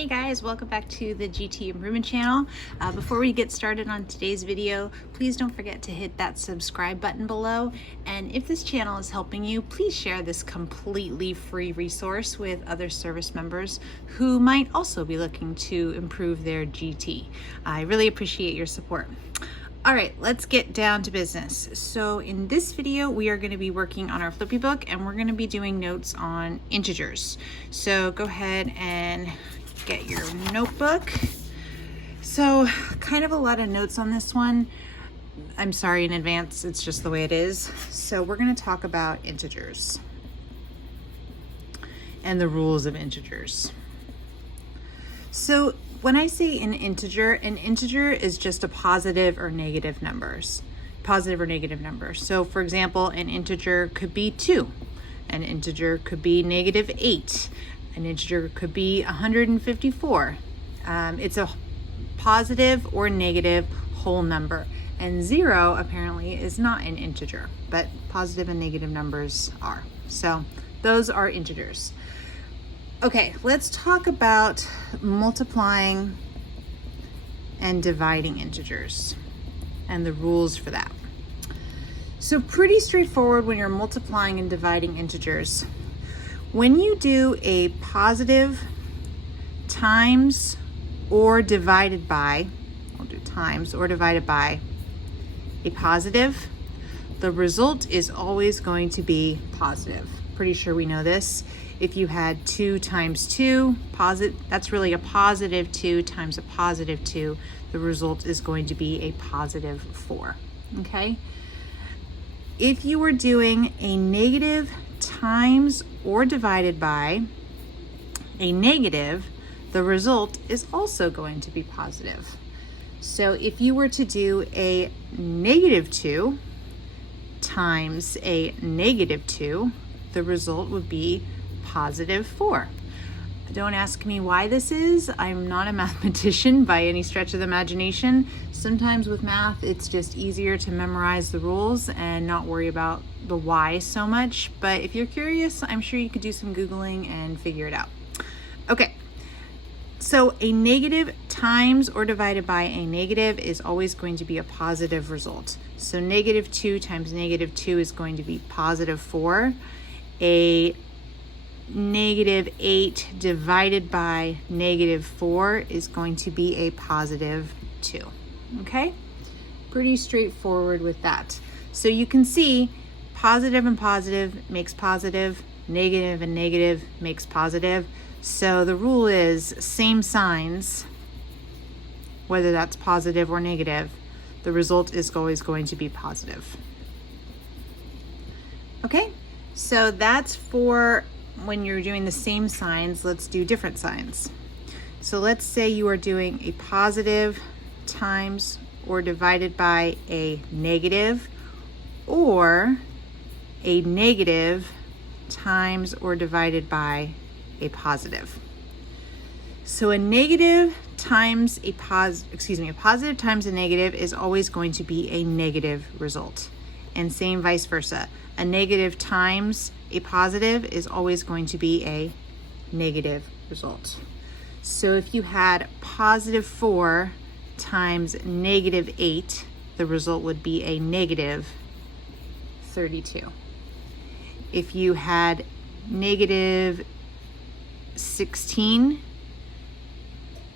Hey guys, welcome back to the GT Improvement channel. Before we get started on today's video, please don't forget to hit that subscribe button below. And if this channel is helping you, please share this completely free resource with other service members who might also be looking to improve their GT. I really appreciate your support. All right, let's get down to business. So in this video, we are going to be working on our flippy book and we're going to be doing notes on integers. So go ahead and get your notebook. So kind of a lot of notes on this one. I'm sorry in advance, it's just the way it is. So we're going to talk about integers and the rules of integers. So when I say an integer is just a positive or negative numbers. Positive or negative number. So for example, an integer could be 2. An integer could be -8. An integer could be 154. It's a positive or negative whole number. And 0 apparently is not an integer, but positive and negative numbers are. So those are integers. Okay, let's talk about multiplying and dividing integers and the rules for that. So pretty straightforward when you're multiplying and dividing integers. When you do a positive times or divided by, I'll do times or divided by a positive, the result is always going to be positive. Pretty sure we know this. If you had 2 times 2, that's really a positive 2 times a positive 2. The result is going to be a positive 4, okay? If you were doing a negative times or divided by a negative, the result is also going to be positive. So if you were to do a -2 times a -2, the result would be positive 4. Don't ask me why this is. I'm not a mathematician by any stretch of the imagination. Sometimes with math, it's just easier to memorize the rules and not worry about the why so much. But if you're curious, I'm sure you could do some Googling and figure it out. Okay, so a negative times or divided by a negative is always going to be a positive result. So -2 times -2 is going to be positive 4. A -8 divided by -4 is going to be a positive 2. Okay? Pretty straightforward with that. So you can see positive and positive makes positive, negative and negative makes positive. So the rule is same signs, whether that's positive or negative, the result is always going to be positive. Okay? So that's for when you're doing the same signs. Let's do different signs. So let's say you are doing a positive times or divided by a negative, or a negative times or divided by a positive. So a negative times a positive times a negative is always going to be a negative result. And same vice versa. A negative times a positive is always going to be a negative result. So if you had positive 4 times -8, the result would be a negative 32. If you had negative 16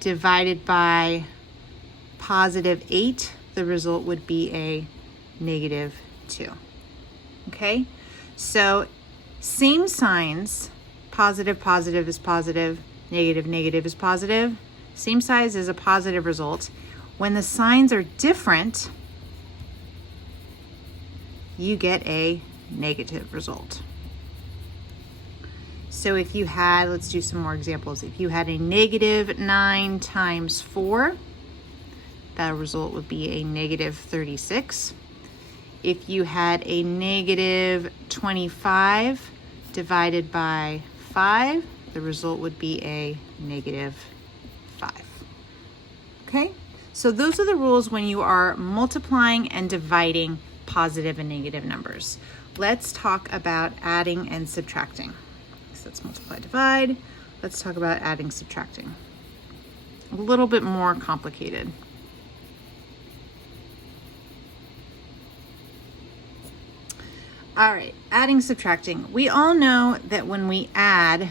divided by positive 8, the result would be a negative 2. Okay, so same signs, positive, positive is positive, negative, negative is positive. Same size is a positive result. When the signs are different, you get a negative result. So if you had, let's do some more examples. If you had a -9 times 4, that result would be a negative 36. If you had a negative 25 divided by 5, the result would be a negative 5. Okay, so those are the rules when you are multiplying and dividing positive and negative numbers. Let's talk about adding and subtracting. So let's multiply, divide. Let's talk about adding, subtracting. a little bit more complicated. All right, adding, subtracting. We all know that when we add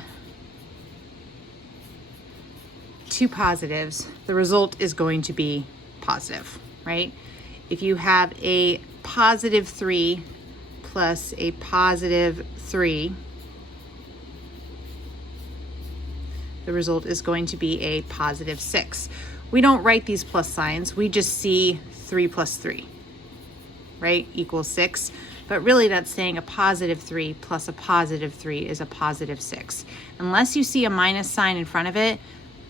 two positives, the result is going to be positive, right? If you have a positive 3 plus a positive 3, the result is going to be a positive 6. We don't write these plus signs. We just see 3 plus 3, right, equals 6. But really that's saying a positive 3 plus a positive 3 is a positive 6. Unless you see a minus sign in front of it,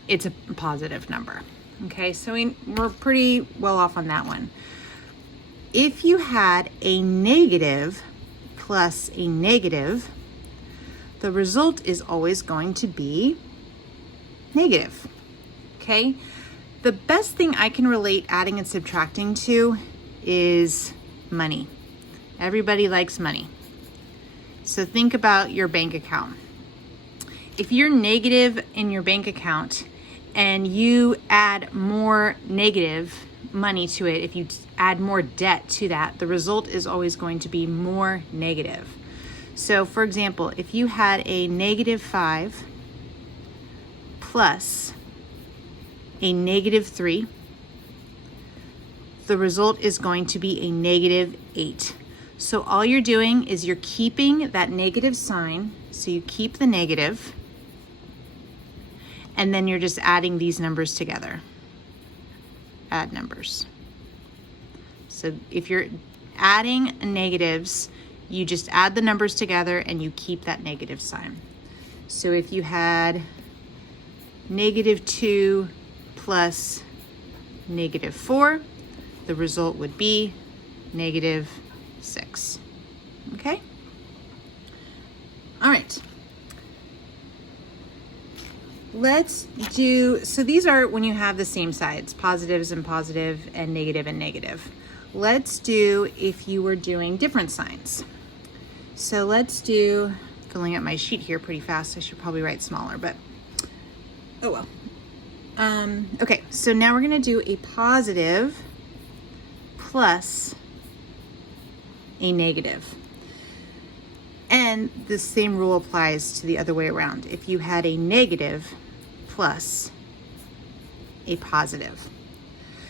it's a positive number. Okay, so we're pretty well off on that one. If you had a negative plus a negative, the result is always going to be negative. Okay, the best thing I can relate adding and subtracting to is money. Everybody likes money. So think about your bank account. If you're negative in your bank account and you add more negative money to it, if you add more debt to that, the result is always going to be more negative. So for example, if you had a negative 5 plus a negative 3, the result is going to be a negative 8. So all you're doing is you're keeping that negative sign, so you keep the negative, and then you're just adding these numbers together. Add numbers. So if you're adding negatives, you just add the numbers together and you keep that negative sign. So if you had negative 2 plus negative 4, the result would be negative 6. Okay? All right. Let's do, so these are when you have the same sides, positives and positive and negative. Let's do if you were doing different signs. So let's do, filling up my sheet here pretty fast. I should probably write smaller, but oh well. Okay, so now we're gonna do a positive plus a negative. And the same rule applies to the other way around. If you had a negative plus a positive.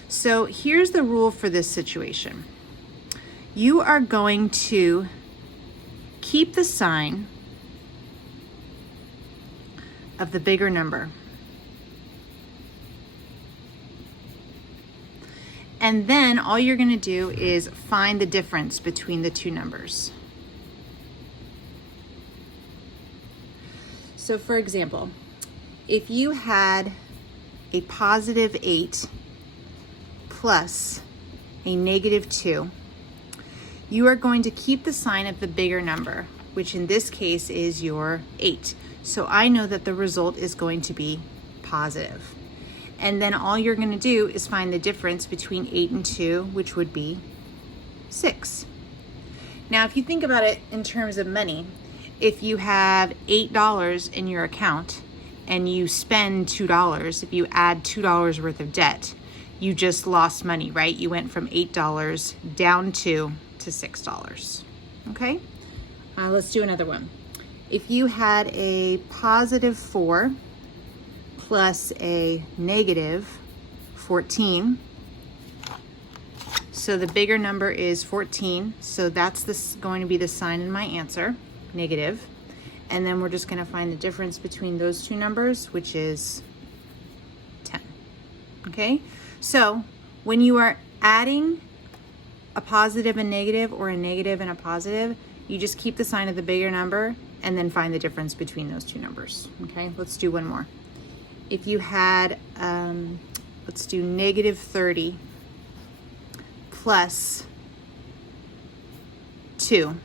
So here's the rule for this situation. You are going to keep the sign of the bigger number. And then all you're going to do is find the difference between the two numbers. So for example, if you had a positive 8 plus a negative 2, you are going to keep the sign of the bigger number, which in this case is your 8. So I know that the result is going to be positive. And then all you're going to do is find the difference between 8 and 2, which would be 6. Now, if you think about it in terms of money, if you have $8 in your account and you spend $2, if you add $2 worth of debt, you just lost money, right? You went from $8 down to $6. Okay? Let's do another one. If you had a positive 4 plus a negative 14, so the bigger number is 14, so that's going to be the sign in my answer, negative. And then we're just going to find the difference between those two numbers, which is 10. Okay, so when you are adding a positive and negative, or a negative and a positive, you just keep the sign of the bigger number and then find the difference between those two numbers. Okay, let's do one more. If you had, let's do negative 30 plus 2,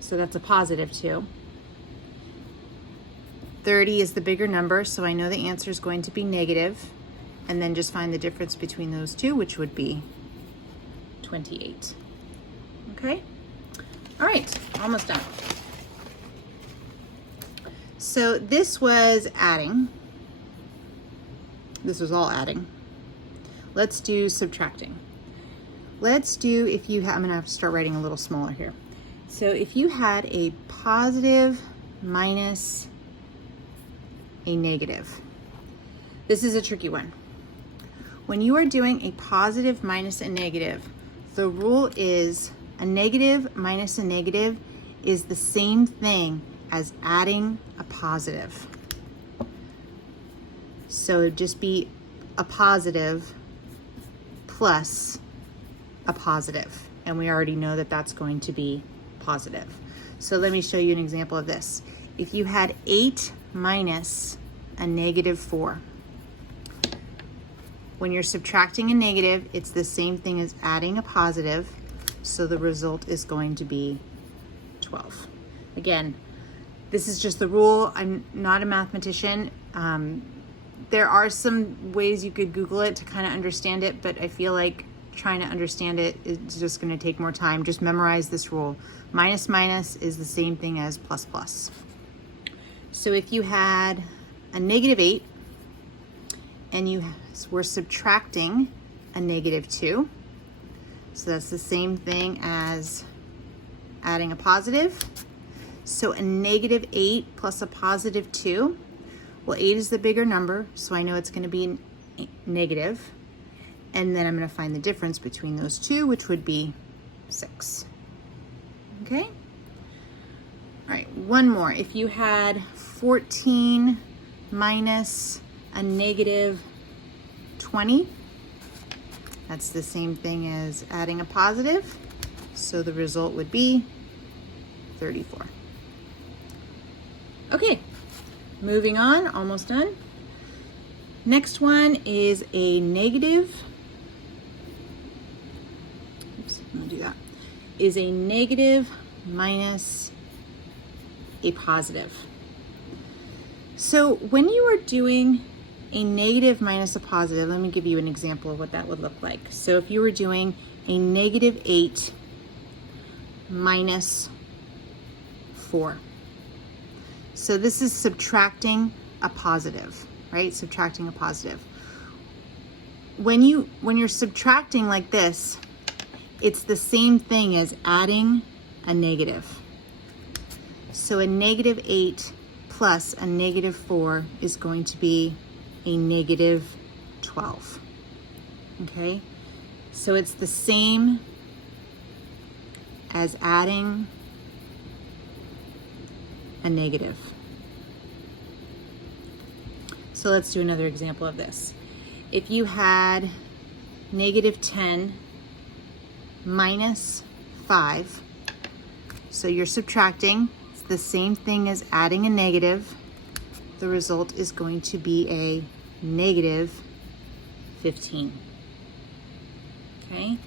so that's a positive 2. 30 is the bigger number, so I know the answer is going to be negative, and then just find the difference between those two, which would be 28. Okay? All right, almost done. So this was adding. this was all adding. Let's do subtracting. Let's do, if you have, I'm gonna have to start writing a little smaller here. So if you had a positive minus a negative, this is a tricky one. When you are doing a positive minus a negative, the rule is a negative minus a negative is the same thing as adding a positive. So it'd just be a positive plus a positive. And we already know that that's going to be positive. So let me show you an example of this. If you had 8 minus a negative 4, when you're subtracting a negative, it's the same thing as adding a positive. So the result is going to be 12. Again, this is just the rule. I'm not a mathematician. There are some ways you could Google it to kind of understand it, but I feel like trying to understand it is just going to take more time. Just memorize this rule. Minus minus is the same thing as plus plus. So if you had a negative 8 and you were subtracting a negative 2, so that's the same thing as adding a positive. So a negative 8 plus a positive 2, well, 8 is the bigger number, so I know it's going to be negative. And then I'm going to find the difference between those two, which would be 6. Okay? All right, one more. If you had 14 minus a negative 20, that's the same thing as adding a positive. So the result would be 34. Okay, moving on, almost done. Next one is a negative. Oops, I'm gonna do that. Is a negative minus a positive. So when you are doing a negative minus a positive, let me give you an example of what that would look like. So if you were doing a negative 8 minus 4. So this is subtracting a positive, right? Subtracting a positive. When you're subtracting like this, it's the same thing as adding a negative. So a negative 8 plus a negative 4 is going to be a negative 12. Okay? So it's the same as adding a negative. So let's do another example of this. If you had negative 10 minus 5, so you're subtracting, it's the same thing as adding a negative. The result is going to be a negative 15. Okay?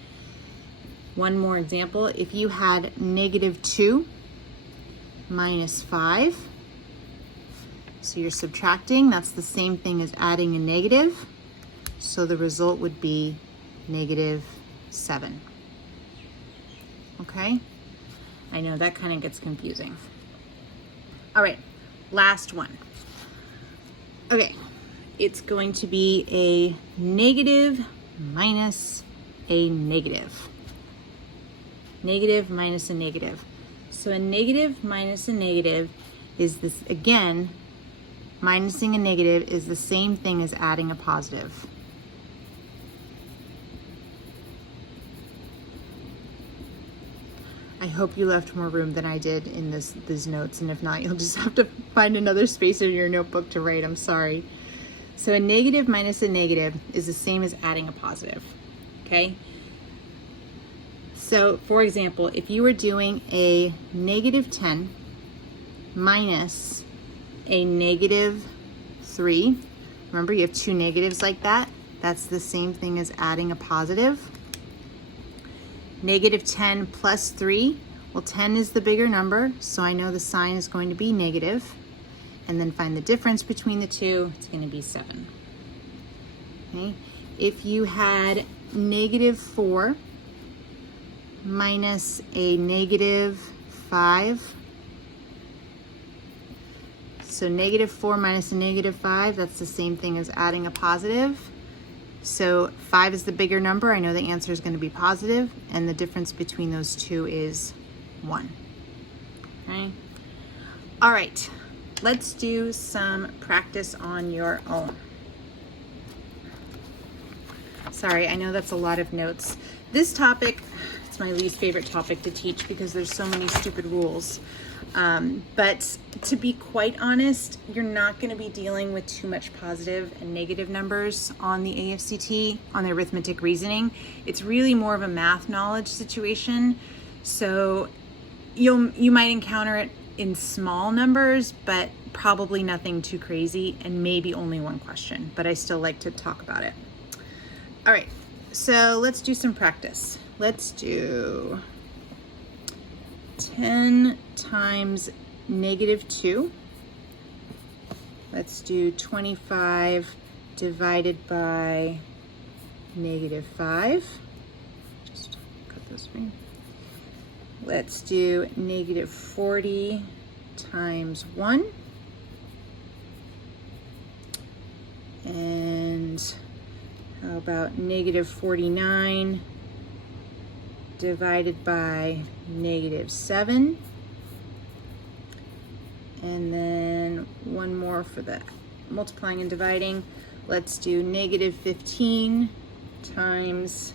One more example. If you had negative 2 minus 5, so you're subtracting, that's the same thing as adding a negative. So the result would be negative 7. Okay? I know that kind of gets confusing. All right, last one. Okay, it's going to be a negative minus a negative. Negative minus a negative. So a negative minus a negative is this, again, minusing a negative is the same thing as adding a positive. I hope you left more room than I did in these notes, and if not, you'll just have to find another space in your notebook to write. I'm sorry. So a negative minus a negative is the same as adding a positive, okay? So for example, if you were doing a negative 10 minus a negative 3, remember you have two negatives like that, that's the same thing as adding a positive. Negative 10 plus 3, well 10 is the bigger number, so I know the sign is going to be negative. And then find the difference between the two, it's going to be 7. Okay? If you had negative 4 minus a negative 5, So -4 minus a -5, that's the same thing as adding a positive. So 5 is the bigger number. I know the answer is going to be positive, and the difference between those two is 1. Okay. All right, let's do some practice on your own. Sorry, I know that's a lot of notes. This topic, it's my least favorite topic to teach because there's so many stupid rules. But to be quite honest, you're not going to be dealing with too much positive and negative numbers on the AFCT, on the arithmetic reasoning. It's really more of a math knowledge situation. So you might encounter it in small numbers, but probably nothing too crazy, and maybe only one question, but I still like to talk about it. All right, so let's do some practice. Let's do 10 times -2. Let's do 25 divided by -5. Just cut this ring. Let's do -40 times 1. And how about -49 divided by -7. And then one more for the multiplying and dividing. Let's do -15 times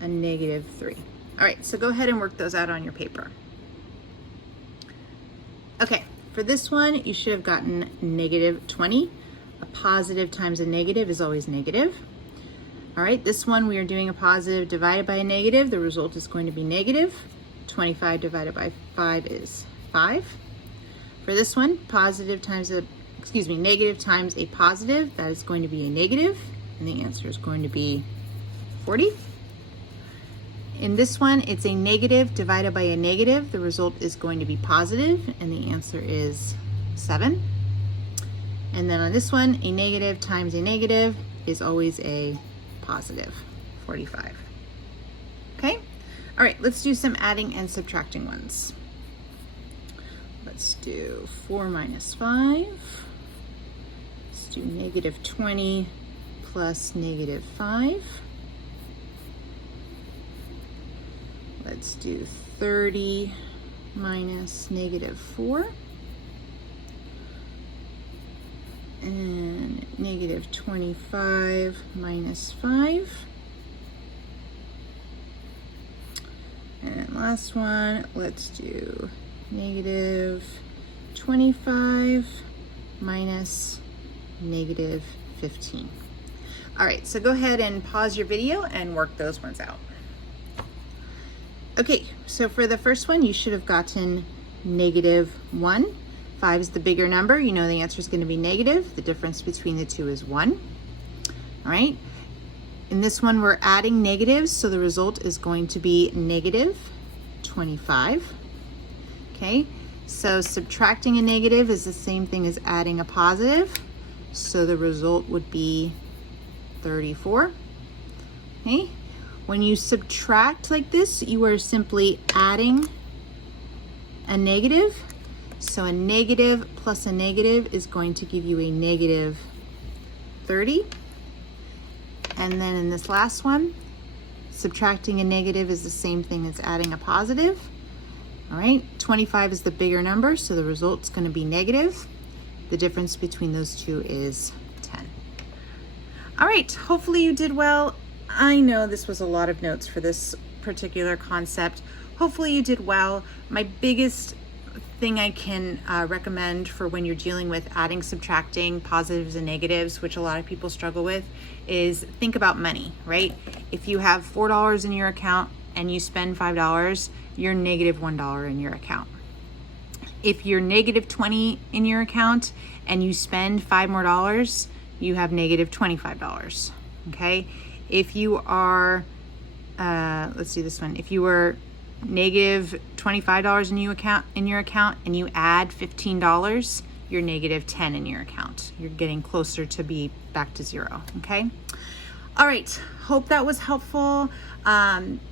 a -3. All right, so go ahead and work those out on your paper. Okay, for this one, you should have gotten -20. A positive times a negative is always negative. All right, this one we are doing a positive divided by a negative. The result is going to be negative. 25 divided by 5 is 5. For this one, negative times a positive, that is going to be a negative, and the answer is going to be 40. In this one, it's a negative divided by a negative. The result is going to be positive, and the answer is 7. And then on this one, a negative times a negative is always a positive, 45. Okay? All right, let's do some adding and subtracting ones. Let's do 4 minus 5. Let's do -20 plus -5. Let's do 30 minus -4. And -25 minus 5. And last one, let's do -25 minus -15. All right, so go ahead and pause your video and work those ones out. Okay, so for the first one, you should have gotten -1. 5 is the bigger number. You know the answer is going to be negative. The difference between the two is 1. All right. In this one, we're adding negatives, so the result is going to be -25. Okay, so subtracting a negative is the same thing as adding a positive, so the result would be 34. Okay, when you subtract like this, you are simply adding a negative. So a negative plus a negative is going to give you a -30. And then in this last one, subtracting a negative is the same thing as adding a positive. All right, 25 is the bigger number, so the result's going to be negative. The difference between those two is 10. All right, hopefully you did well. I know this was a lot of notes for this particular concept. Hopefully you did well. My biggest thing I can recommend for when you're dealing with adding, subtracting, positives and negatives, which a lot of people struggle with, is think about money, right? If you have $4 in your account and you spend $5, you're -$1 in your account. If you're -20 in your account and you spend $5 more, you have $25, okay? If you are, let's do this one. If you were -$25 in your account and you add $15, you're -10 in your account. You're getting closer to be back to zero, okay? All right, hope that was helpful.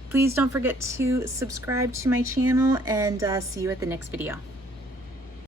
Please don't forget to subscribe to my channel, and see you at the next video.